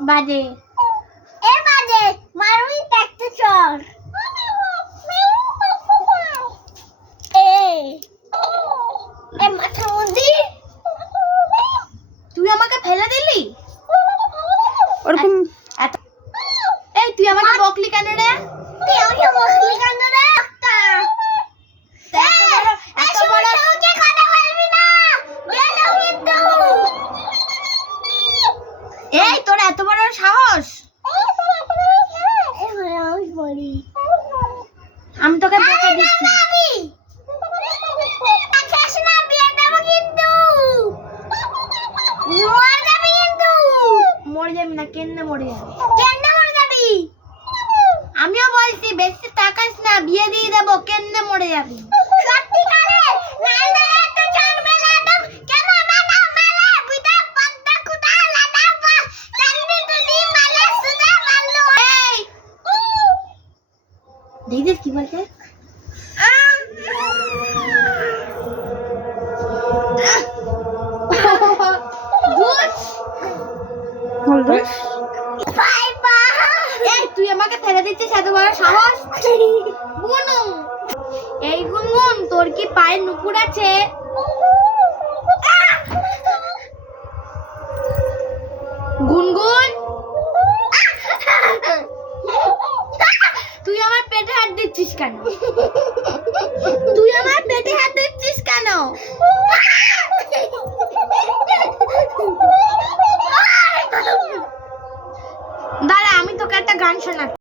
বাজে এ বাজে মারুই দেখতে চল এ মাথা মুদি তুই আমাকে ফেলে দিলি ওরকম এত এই তুই আমাকে বকলি কেন রে তুই আমাকে বকলি কেন রে এত বড় সাহসে কথা বলবি না গেলো কিন্তু এই তোর এত বড় সাহস আমি তোকে বকে দিচ্ছি মরে যাবি না কেন্নে মরে যাবি আমিও বলছি বেশি তাকাস না বিয়ে দিয়ে দেবো কেন্নে মরে যাবি দেখছিস কি বলছে তুই আমাকে ফেলে দিচ্ছিস এত বড় সাহস গুনগুন এই গুনগুন তোর কি পায়ে নুপুর আছে গুনগুন তুই আমার পেটে হাত দিচ্ছিস কেন তুই আমার পেটে হাত দিচ্ছিস কেন দাঁড়া আমি তোকে একটা গান শোনাচ্ছি